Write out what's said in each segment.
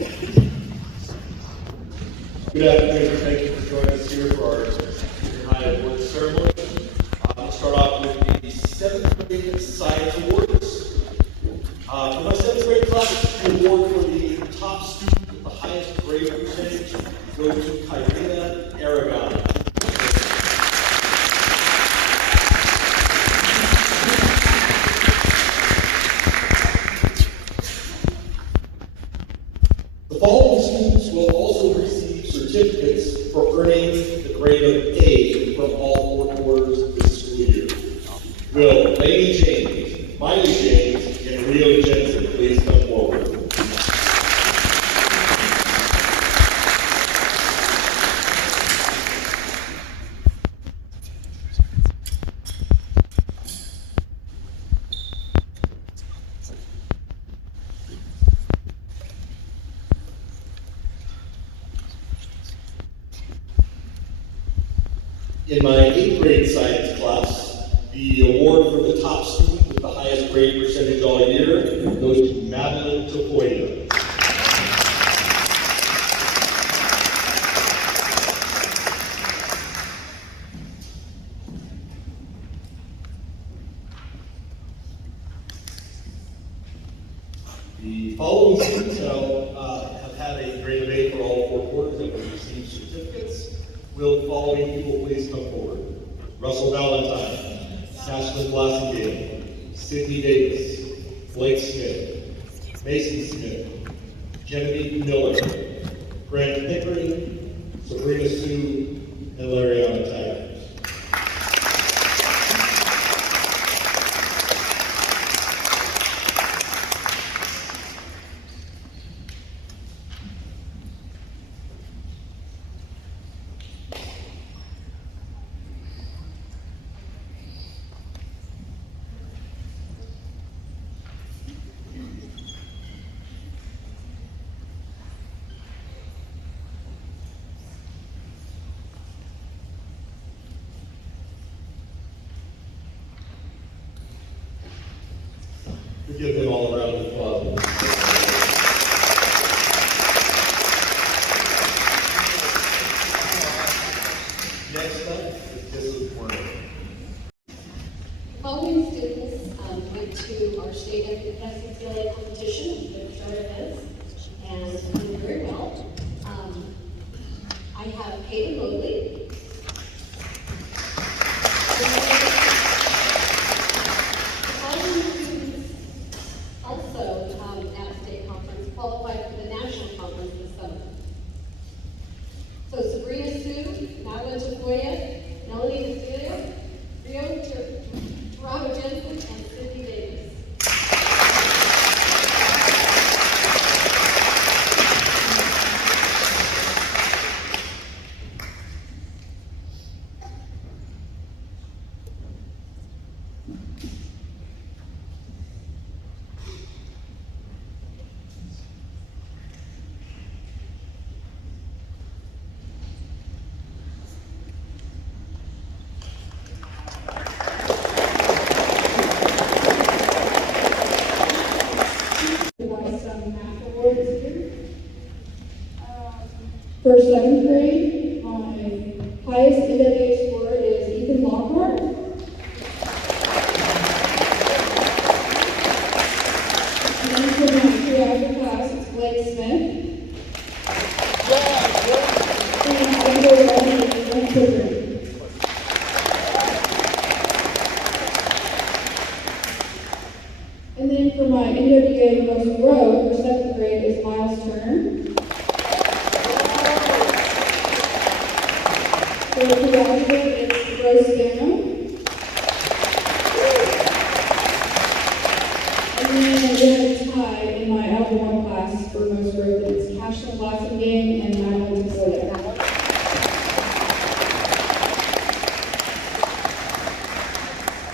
Good afternoon, and thank you for joining us here for our junior high awards ceremony. We'll start off with the 7th grade science awards. For my 7th grade class, the award for the top student with the highest grade percentage goes to Kyrina Aragon. The following students will also receive certificates for earning the grade of A from all 4 quarters this school year. Will Lady James, Miley James, and Rio Jensen please come forward? In my 8th grade science class, the award for the top student with the highest grade percentage all year goes to Madeline Tapoya. The following students have had a grade of A for all 4 quarters and will receive certificates. Will the following people please come forward? Russell Valentine, Ashlyn Blassingame, Sydney Davis, Blake Smith, Mason Smith, Genevieve Miller, Grant Pickering, Sabrina Sue, and Lariana Tiger. We give them all a round of applause. Next up is Mrs. Warner. Following students went to our state SCCLA competition, the chart events, and did very well. I have Kayla Mobley. Also, at state conference, qualified for the national conference this summer. So Sabrina Sue, Madeline Tafoya, Melanie Cecilia, Rio Toronto Jensen, and Sydney Davis. For 7th grade, my highest NWA score is Ethan Lockhart. And then for my pre-algebra class, it's Blake Smith. And I go to Pickering. And then for my NWA most row for 7th grade is Miles Turner. For pre-algebra, it's Rose Gano. And then we have a tie in my Algebra 1 class for most growth. It's Ashlyn Blassingame and Madeline Tafoya.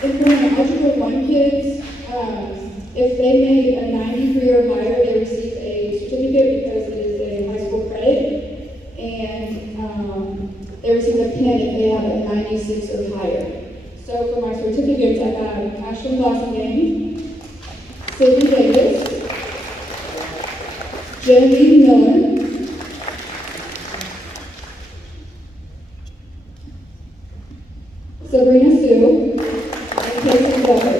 And for my Algebra 1 kids, if they made a 93 or higher, they receive a certificate because it is a high school credit. And they receive a pin if they have a 96 or higher. So for my certificates, I have Ashlyn Blassingame, Sydney Davis, Genevieve Miller, Sabrina Sue, and Casey Glover.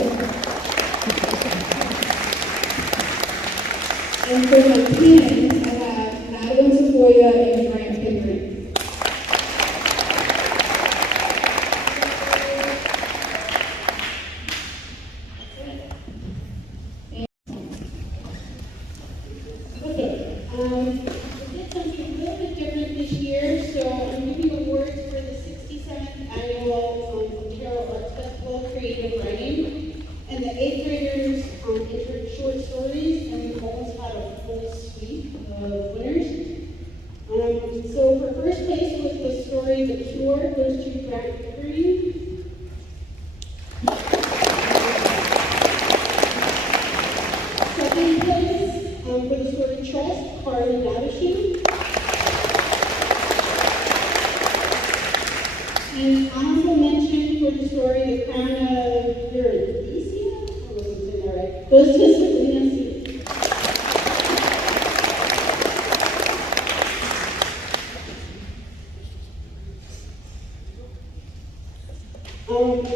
And for my teams, I have Madeline Sequoia and Grant Pickering. Okay, we did something a little bit different this year, so I'm giving awards for the 67th annual Ontario Arts Festival Creative Writing, and the 8th graders entered short stories, and we've almost had a full suite of winners. So for first place was the story The Cure, goes to Grant Pickering. Second place for the story Trust, Carly Davisham. And honorable mention for the story The Crown of Eurydice, I wasn't saying that right, goes to Sabrina C.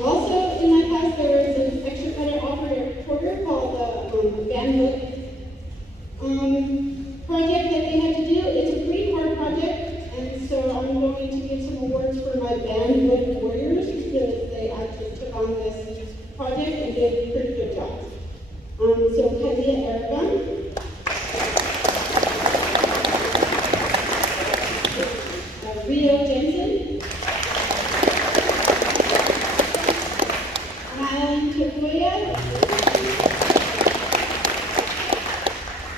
Also in my class there was an extra credit reporter called the Van Book project that they had to do. It's a pretty hard project, and so I'm going to give some awards for my Van Book warriors because they actually took on this project and did a pretty good job. So Kalia Aragon, Rio Jensen, Alan Tafoya,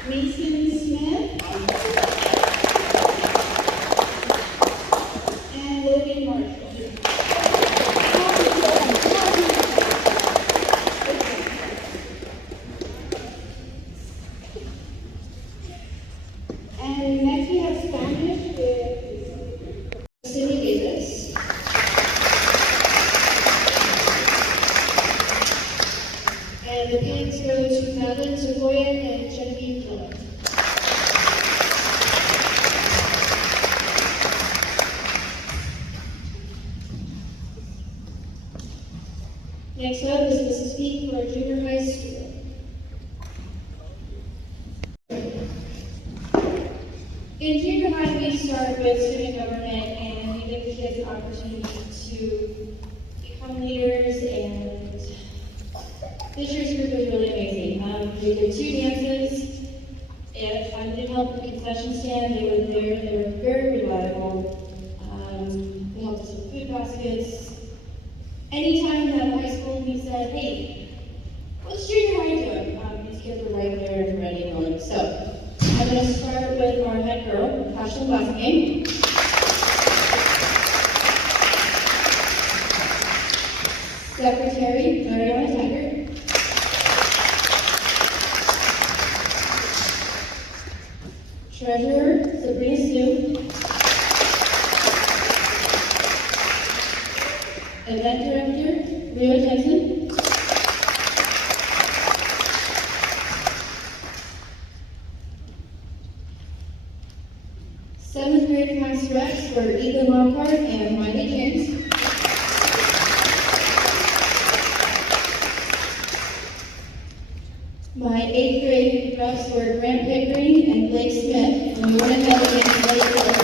Mason Smith, and Logan Marshall. And next we have Spanish with Cindy Davis. And the pins go to Madeline Sequoia and Genevieve Miller. Next up is Mrs. Speak for junior high school. In junior high, we start with student government and we give the kids an opportunity to become leaders, and this year's group was really amazing. We did 2 dances. If I did help with the concession stand, they were there. They were very reliable. They helped us with food baskets. Anytime we had a high school, we said, hey, what's junior high doing? These kids were right there and ready and willing. So I'm going to start with our head girl, Ashley Glassgame. Secretary, Mariana Taggart. Treasurer, Sabrina Sue. Event Director, Rio Jensen. Seventh grade class reps were Ethan Lockhart and Miley James. My 8th grade reps were Grant Pickering and Blake Smith, and we went ahead against Blake Smith.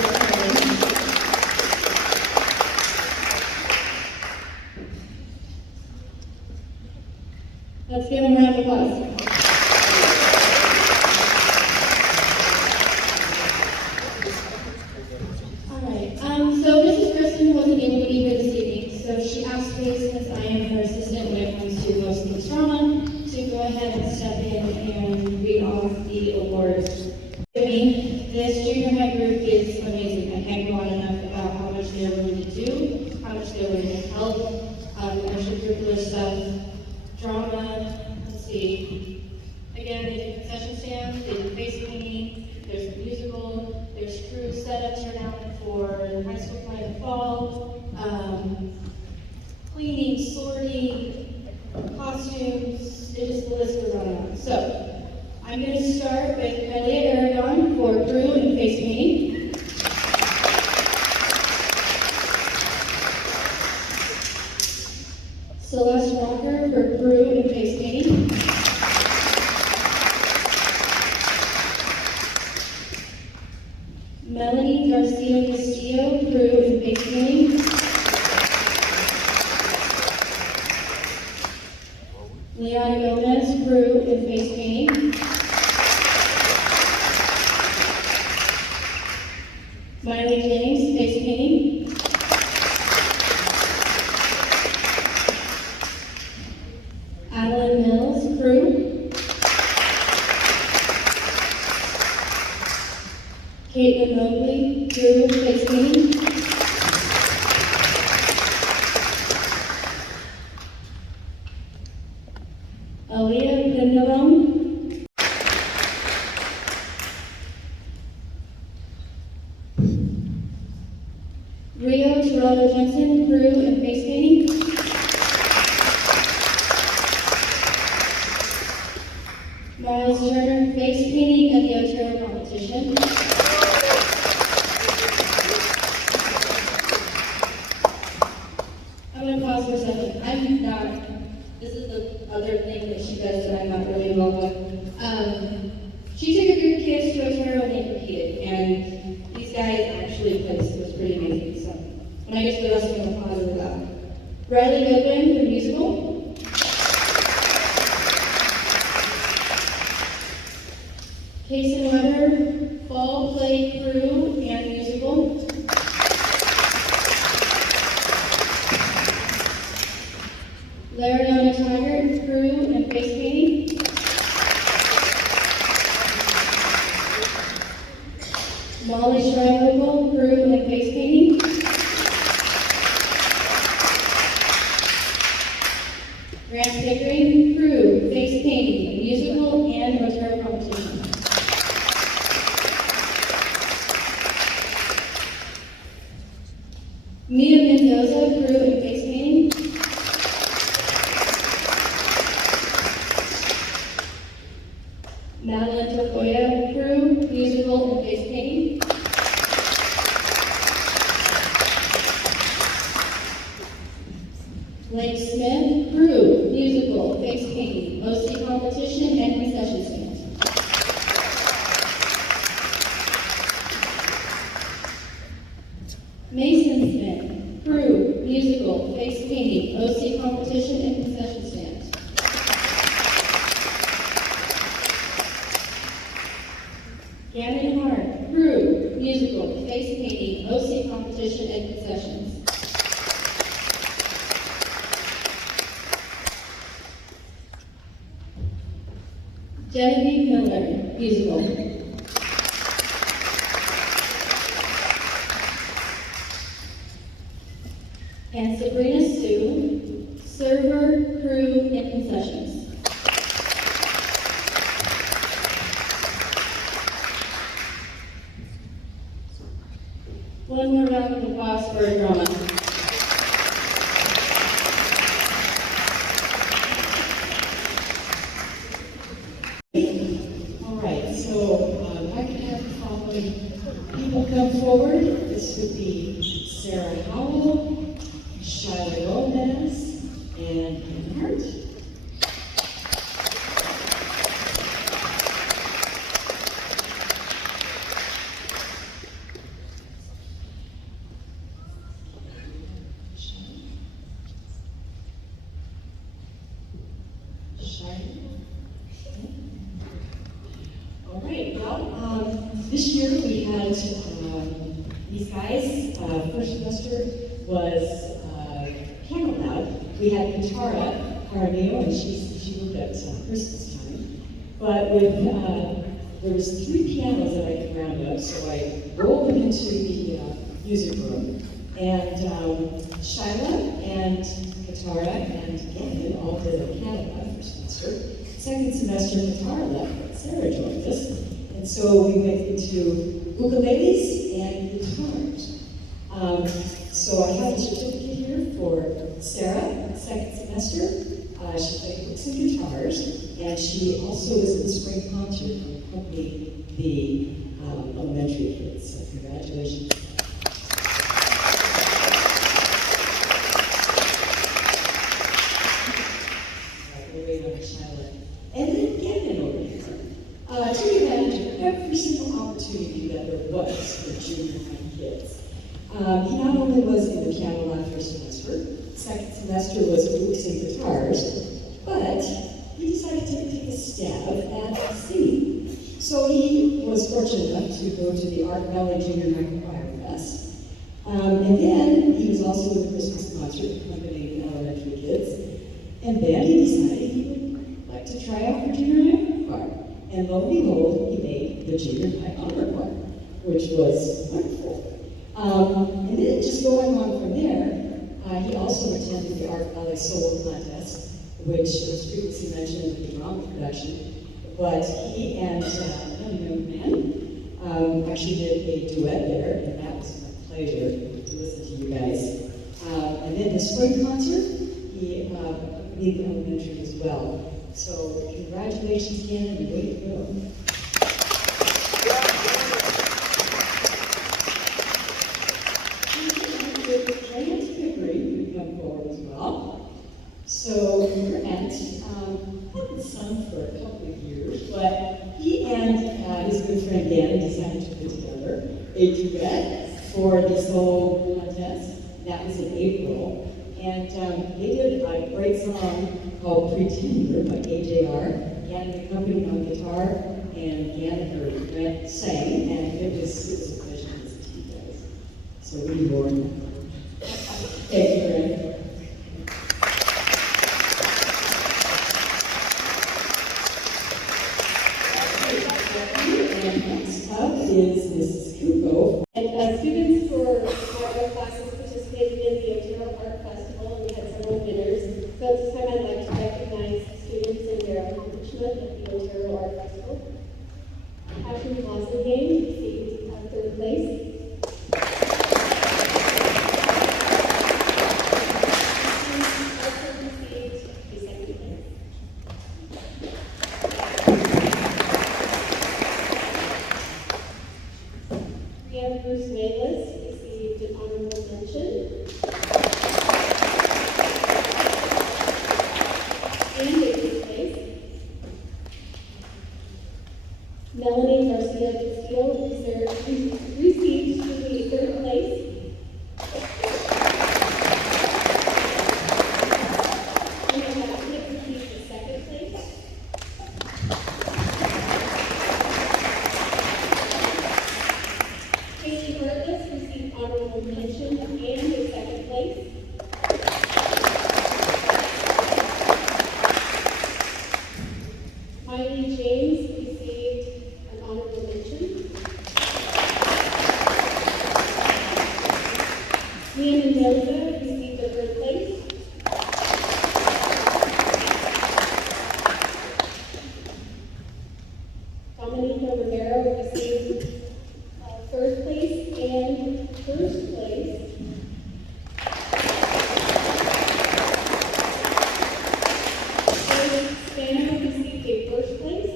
Let's give them a round of applause. Alright, so Mrs. Grissom wasn't able to be here this evening, so she asked me, since I am her assistant when it comes to most of the drama, to go ahead and step in and read off the awards. This junior high group is amazing. I can't go on enough about how much they're willing to do, how much they're willing to help, extracurricular stuff, drama. Let's see. Again, they do concession stands, they do face painting, there's a musical, there's crew setup turnout for the high school play in the fall, cleaning, sorting, costumes, the list goes on and on. So, I'm going to start with Kylie Aragon for crew and face painting. Celeste Walker for crew and face painting. Melanie Garcia Castillo, crew and face painting. Leon Gomez, crew and face painting. Miley James, face painting. Adeline Mills, crew. Caitlin Mobley, crew, face painting. Aaliyah Pendulum. Rio Tirado Jensen, crew and face painting. Miles Turner, face painting at the Ontario competition. I'm going to pause for a second. I'm not, this is the other thing that she does that I'm not really involved with. She took a group of kids to Ontario and they competed, and these guys actually placed. It was pretty amazing. So when I get to the rest, I'm going to pause for that. Riley Goodwin for musical. Kason Weber, fall play crew and musical. Laredona Tiger, crew and face painting. Molly Schreiber, crew and face painting. Grant Pickering, crew, face painting, musical and Ontario competition. Mia Mendoza, crew and face painting. Madeline Torcoya, crew, musical and face painting. Blake Smith, crew, musical, face painting, OC competition and concession stand. Mason Smith, crew, musical, face painting, OC competition and concession stand. Gannon Hart, crew, musical, face painting, OC competition and concessions. Genevieve Miller, musical. And Sabrina Sue, server, crew, and concessions. One more round of applause for drama. All right, so I can have the following people come forward. This would be Sarah Howell, Shyla Gomez, and Ann Hart. All right, well, this year we had these guys. First semester was Camera Lab. We had Katara Caramillo, and she moved at Christmas time. But with there was 3 pianos that I could round up, so I rolled them into the music room. And Shyla and Katara and Gannon all did a piano lab first semester. Second semester, Katara left, Sarah joined us. And so we went into ukuleles and guitars. So I have a certificate here for Sarah, second semester. She played books and guitars, and she also was in the spring concert and accompanied the elementary kids. So congratulations. And then Gannon over here. Took advantage of every single opportunity that there was for junior high kids. He not only was in the piano lab first semester, second semester was books and guitars, but he decided to take a stab at singing. So he was fortunate enough to go to the Art Valley Junior High Choir Fest. And then he was also with the Christmas concert accompanying elementary kids. And then he decided he would like to try out for junior high choir. And lo and behold, he made the junior high honor choir, which was wonderful. And then just going on from there, he also attended the Art Valley Solo Contest, which was previously mentioned in the drama production. But he and another young man actually did a duet there, and that was my pleasure to listen to you guys. And then the spring concert, he accompanied the elementary as well. So congratulations, Gannon, and way to go. Come forward as well. So your aunt hadn't sung for a couple of years, but he and his good friend Gannon decided to put together a duet for the solo contest. That was in April, and they did a great song called "Pretender" by AJR. Gannon accompanied on guitar, and Gannon or Grant sang, and it was a pleasure to listen to you guys. So we were. Thank you, Brent. And next up is Mrs. Kuko. And students for our art classes participated in the Otero Art Festival, and we had several winners. So at this time, I'd like to recognize students and their accomplishment at the Otero Art Festival. Ashley Blasingame received third place. Bruce Malis received an honorable mention. And a first place. Melanie Garcia Castillo received the third place. Anna Ratcliffe received the second place. Received honorable mention and a second place. Miley James received an honorable mention. Mia Mendoza received the third place. Dominica Rivera received third place and first place. Spano received a first place.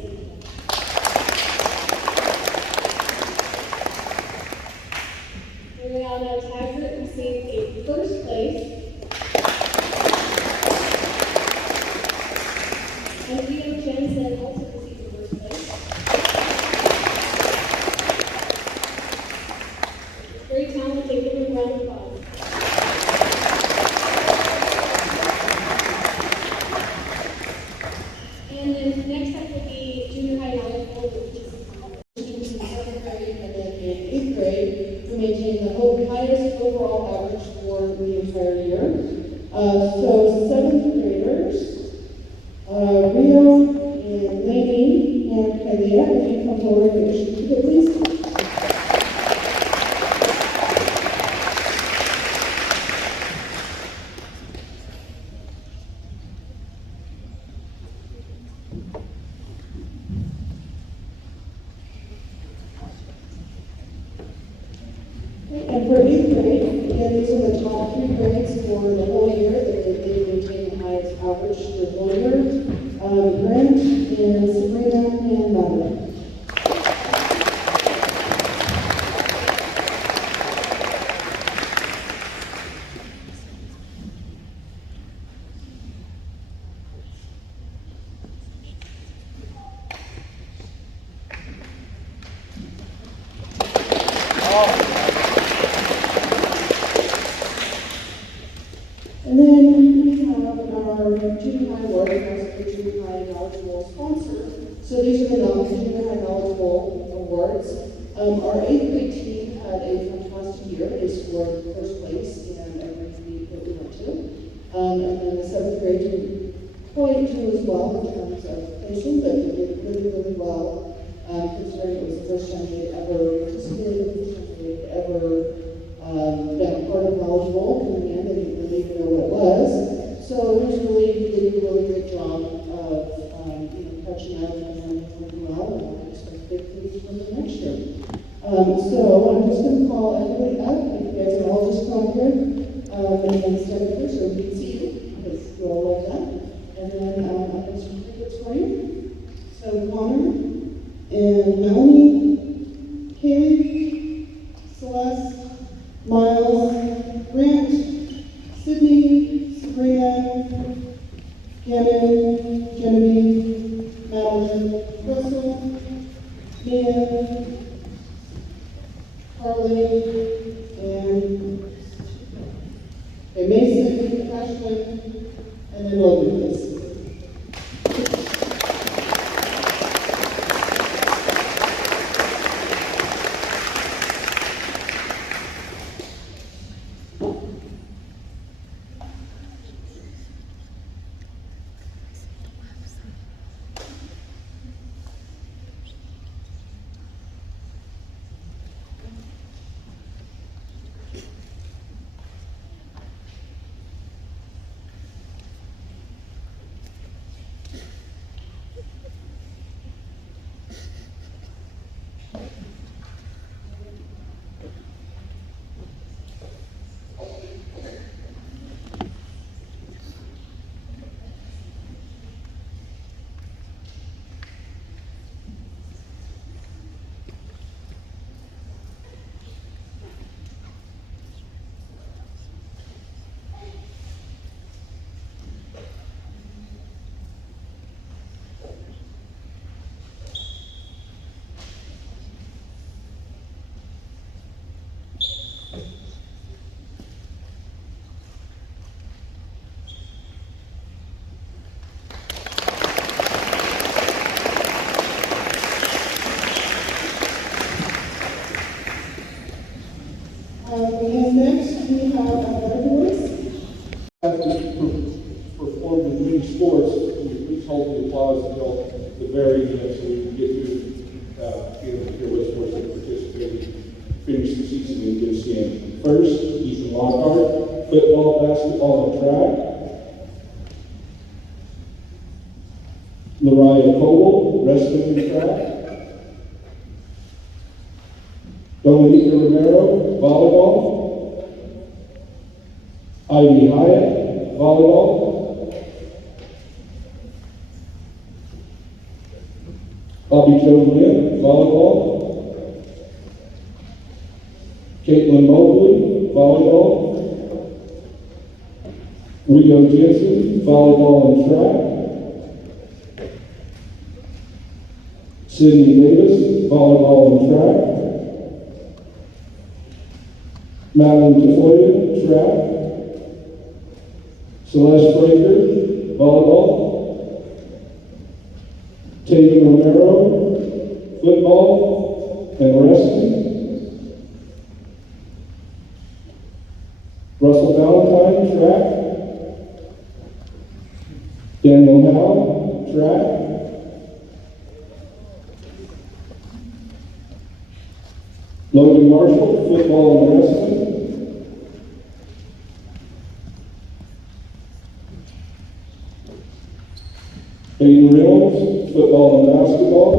Mariana Taggart received a first place. And Leo Jensen also received a first place. Very talented, give him a round of applause. And then next up will be junior high knowledge bowl, which is students in seventh grade and then in eighth grade who maintain the highest overall average for the entire year. So seventh graders, Rio and Lainey and Kalia, if you come forward and introduce you, please. And for eighth grade, again, these are the top 3 grades for the whole year. that they maintain the highest average for the whole year. Grant and Sabrina and Madeline. And then we have our junior high award, as the junior high knowledgeable sponsor. So these are the junior high knowledgeable awards. Our 8th grade team had a fantastic year. They scored first place in every meet that we went to. And then the 7th grade didn't quite do as well in terms of placing, but they did really, really well, considering it was the first time they had ever participated, the first time they had ever been part of knowledgeable coming in. They didn't really even know what it was. So it was really, they did a really great job of catching up and working well, and I expect big things from them next year. So I'm just going to call everybody up. If you guys are all just come here and then stand up here so we can see you, because you all love that. And then I have some tickets for you. So Connor and Melanie, Kaylee, Celeste, Miles, Grant, Sydney, Sabrina, Gannon, Genevieve, Madeline, Russell, Mia, Carly, and Mason, Ashlyn, and then Logan, please. And next we have our boys. Performed in many sports, please hold the applause until the very end so we can get to hear what sports they participated, finish the season and get a stand. First, Ethan Lockhart, football, basketball, and track. Lariah Coble, wrestling and track. Dominica Romero, volleyball. Ivy Hyatt, volleyball. Bobby Jo Lynn, volleyball. Caitlin Mobley, volleyball. Rio Jensen, volleyball and track. Sydney Davis, volleyball and track. Madeline Tafoya, track. Celeste Fraker, volleyball. Taven Romero, football and wrestling. Russell Valentine, track. Daniel Howe, track. Logan Marshall, football and wrestling. Aiden Reynolds, football and basketball.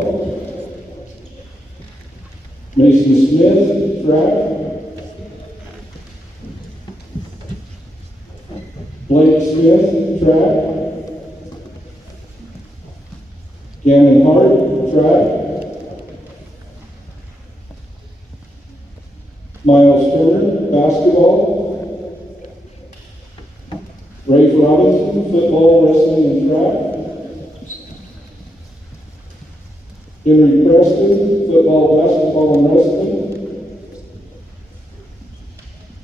Mason Smith, track. Blake Smith, track. Gannon Hart, track. Miles Turner, basketball. Rafe Robinson, football, wrestling, and track. Henry Preston, football, basketball, and wrestling.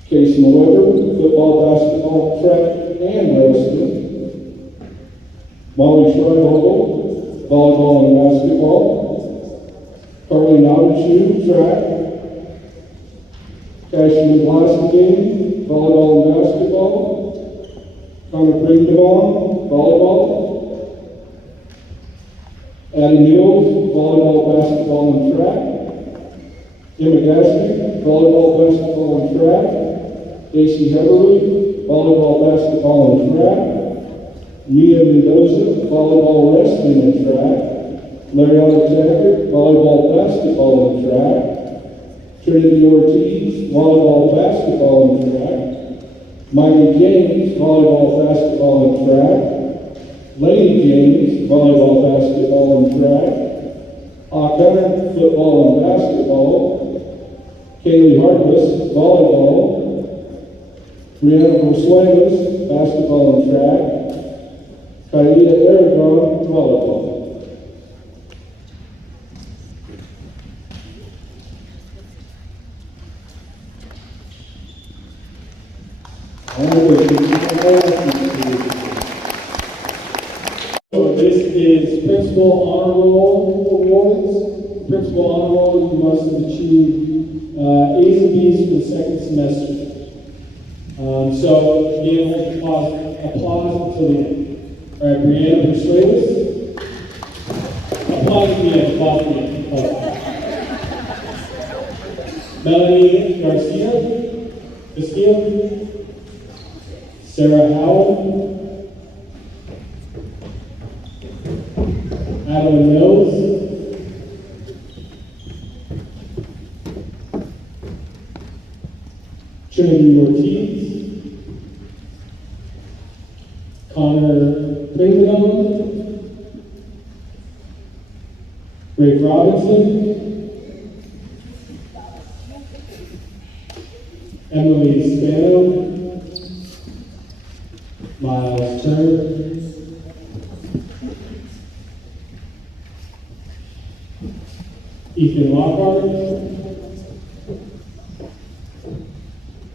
Casey Weber, football, basketball, track, and wrestling. Molly Schreibel, volleyball and basketball. Carly Nabashu, track. Cashman Blasingame, volleyball and basketball. Connor Brindavon, volleyball. Addie Mills, volleyball, basketball, and track. Emma Gaskey, volleyball, basketball, and track. Casey Heberly, volleyball, basketball, and track. Mia Mendoza, volleyball, wrestling, and track. Mariana Taggart, volleyball, basketball, and track. Trinity Ortiz, volleyball, basketball, and track. Mikey James, volleyball, basketball, and track. Lady James, volleyball, basketball, and track. Hunter, football and basketball. Kaylee Harkless, volleyball. Brianna Rosuelos, basketball and track. Kaida Aragon, volleyball. So this is Principal Honor Roll Awards. Principal Honor Roll, you must have achieved A's and B's for the second semester. So again, applause until the end. All right, Brianna Persuadis. Applause at the end, applause at the end. Melanie Garcia. Sarah Howell, Adam Mills, Trinity Ortiz, Connor Pringledon, Rafe Robinson, Emily Spano, Miles Turner, Ethan Lockhart,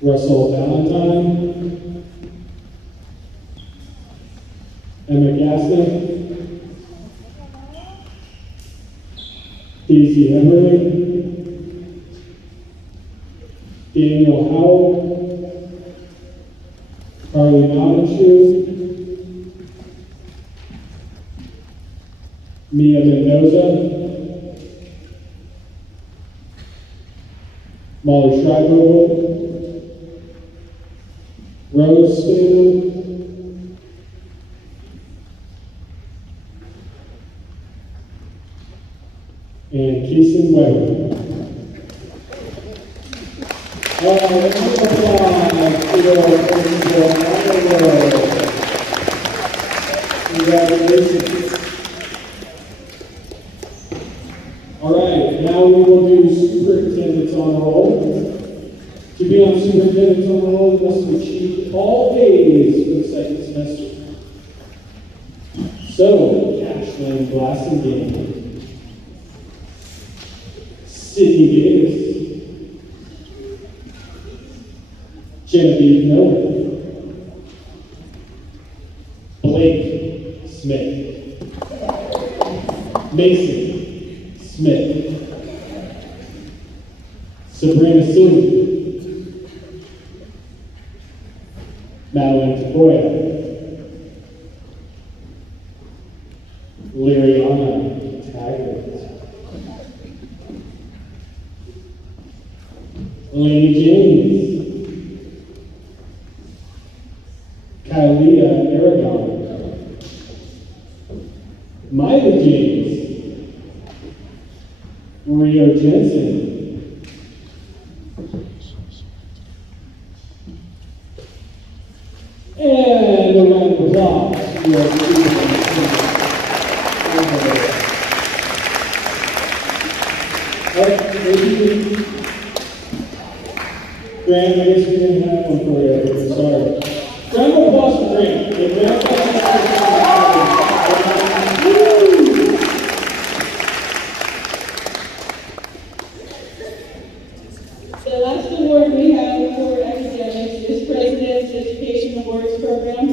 Russell Valentine, Emma Gaston, Daisy Emerly, Daniel Howell, Carly Nabashu, Mia Mendoza, Molly Schreiber, Rose Spano, and Keeson Weber. Let's give an applause to our Congratulations. All right, now we will do superintendent's on roll. To be on superintendent's on roll, you must have achieved all A's for the second semester. So, Cashman Blasingame, Sydney Davis, Genevieve Miller, Blake Smith, Mason Smith, Sabrina Sue, Madeline Takoya, Liriana Taggart, Lady James, Kylia Aragon, Myla James, Rio Jensen, and maybe, Grant, I guess we didn't have one for you. Sorry. Round of applause for Grant. The Woo! The last award we have for academics is President's Education Awards Program.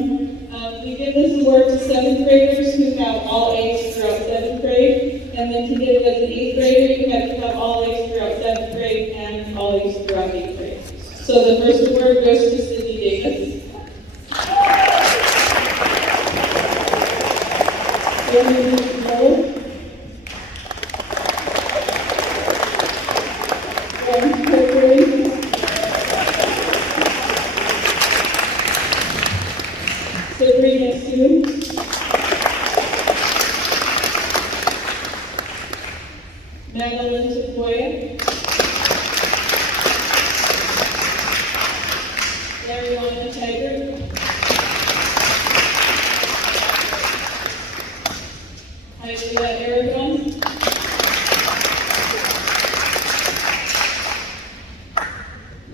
We give this award to 7th graders who have all A's throughout 7th grade, and then to get it as an 8th grader, you have to have all A's throughout 7th grade and all A's throughout 8th grade. So the first award goes to Sydney Davis. Sabrina Sue. Madeline Sequoia. Mariana Taggart. Isaiah Aragon.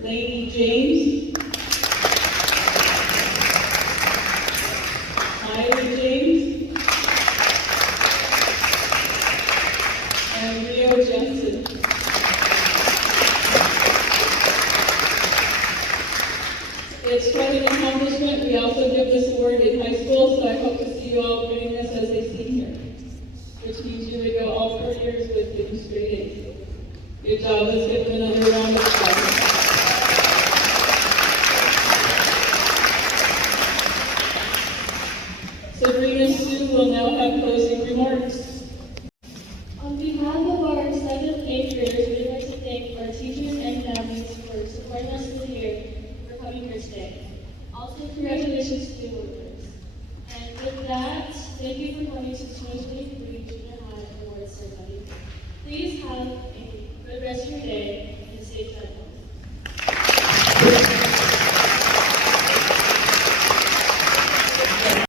Lainey James. Myra James. And Rio Johnson. It's quite an accomplishment. We also give this award in high school, so I hope to see you all winning this as a senior, which means you would go all 4 years with getting straight A's. Good job. Let's give them another round of applause. Sabrina Sue will now have closing remarks. On behalf of our 7th and 8th graders, we'd like to thank our teachers and families for supporting us through the year for coming here today. Also, congratulations to the award winners. And with that, thank you for coming to the 2023 Junior High Awards Ceremony. Please have a good rest of your day.